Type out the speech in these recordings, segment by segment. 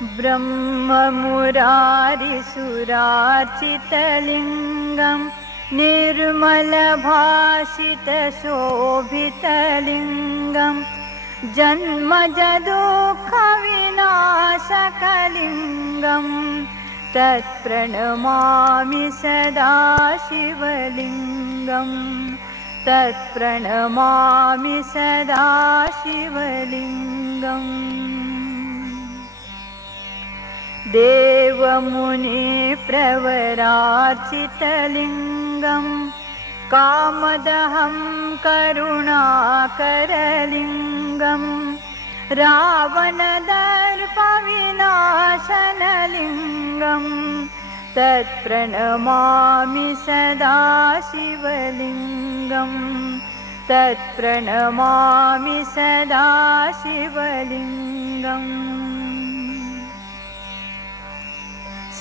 ब्रह्ममुरारिसुरार्चितलिङ्गं निर्मलभाषितशोभितलिङ्गं जन्मजदुःखविनाशकलिङ्गं तत्प्रणमामि सदा शिवलिङ्गं तत्प्रणमामि सदा शिवलिङ्गम् देवमुनि प्रवरार्चितलिङ्गं कामदहं करुणाकरलिङ्गं रावणदर्पविनाशनलिङ्गं तत्प्रणमामि सदा शिवलिङ्गं तत्प्रणमामि सदा शिवलिङ्गम्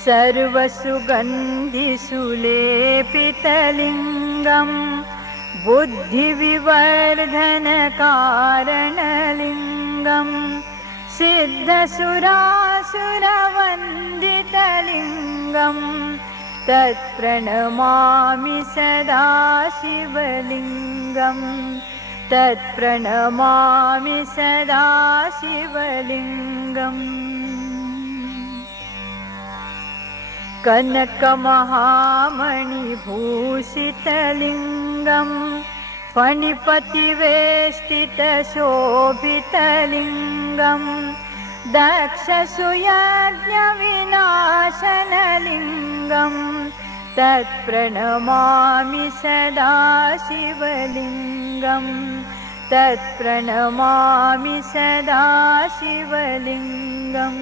सर्वसुगन्धिसुलेपितलिङ्गं बुद्धिविवर्धनकारणलिङ्गं सिद्धसुरासुरवन्दितलिङ्गं तत्प्रणमामि सदा शिवलिङ्गं तत्प्रणमामि सदा शिवलिङ्गम् कनकमहामणिभूषितलिङ्गं फणिपतिवेष्टितशोभितलिङ्गं दक्षसुयज्ञविनाशनलिङ्गं तत्प्रणमामि सदा शिवलिङ्गं तत्प्रणमामि सदा शिवलिङ्गम्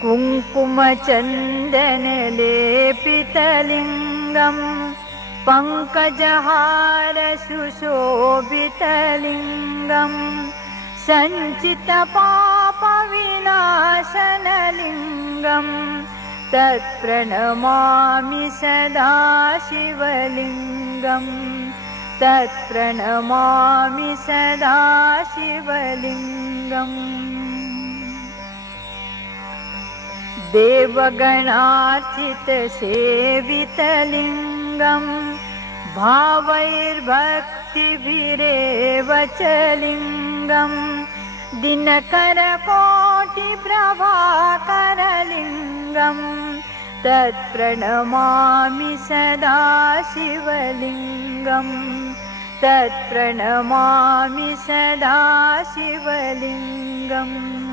कुङ्कुमचन्दनलेपितलिङ्गं पङ्कजहारसुशोभितलिङ्गं सञ्चितपापविनाशनलिङ्गं तत्प्रणमामि सदा शिवलिङ्गं तत्प्रणमामि सदा शिवलिङ्गम् देवगणार्चितसेवितलिङ्गं भावैर्भक्तिभिरेव च लिङ्गं दिनकरकोटिप्रभाकरलिङ्गं तत्प्रणमामि सदा शिवलिङ्गं तत्प्रणमामि सदा शिवलिङ्गम्